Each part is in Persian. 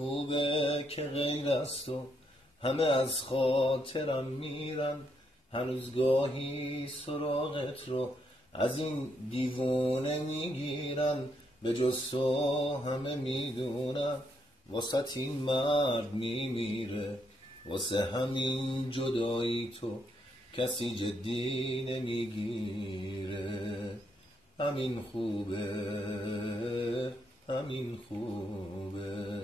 خوبه که غیر از تو همه از خاطرم میرن، هنوز گاهی سراغت رو از این دیوونه میگیرن، به جز تو همه میدونن واسه این مرد میمیره، واسه همین جدایی تو کسی جدی نمیگیره. همین خوبه، همین خوبه،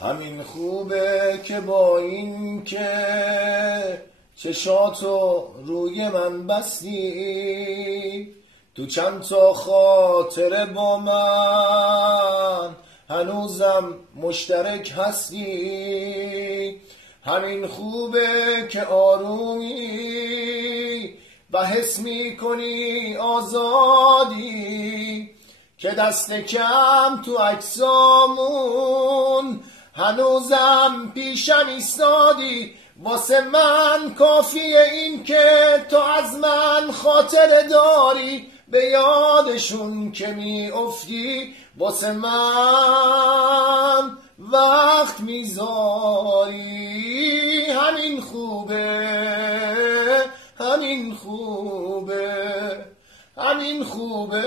همین خوبه که با این که چشاتو روی من بستی، تو چند تا خاطره با من هنوزم مشترک هستی. همین خوبه که آرومی و حس میکنی آزادی، که دست کم تو عکسامون هنوزم پیشم ایستادی. واسه من کافیه این که تو از من خاطره داری، به یادشون که میافتی واسه من وقت میذاری. همین خوبه، همین خوبه، همین خوبه،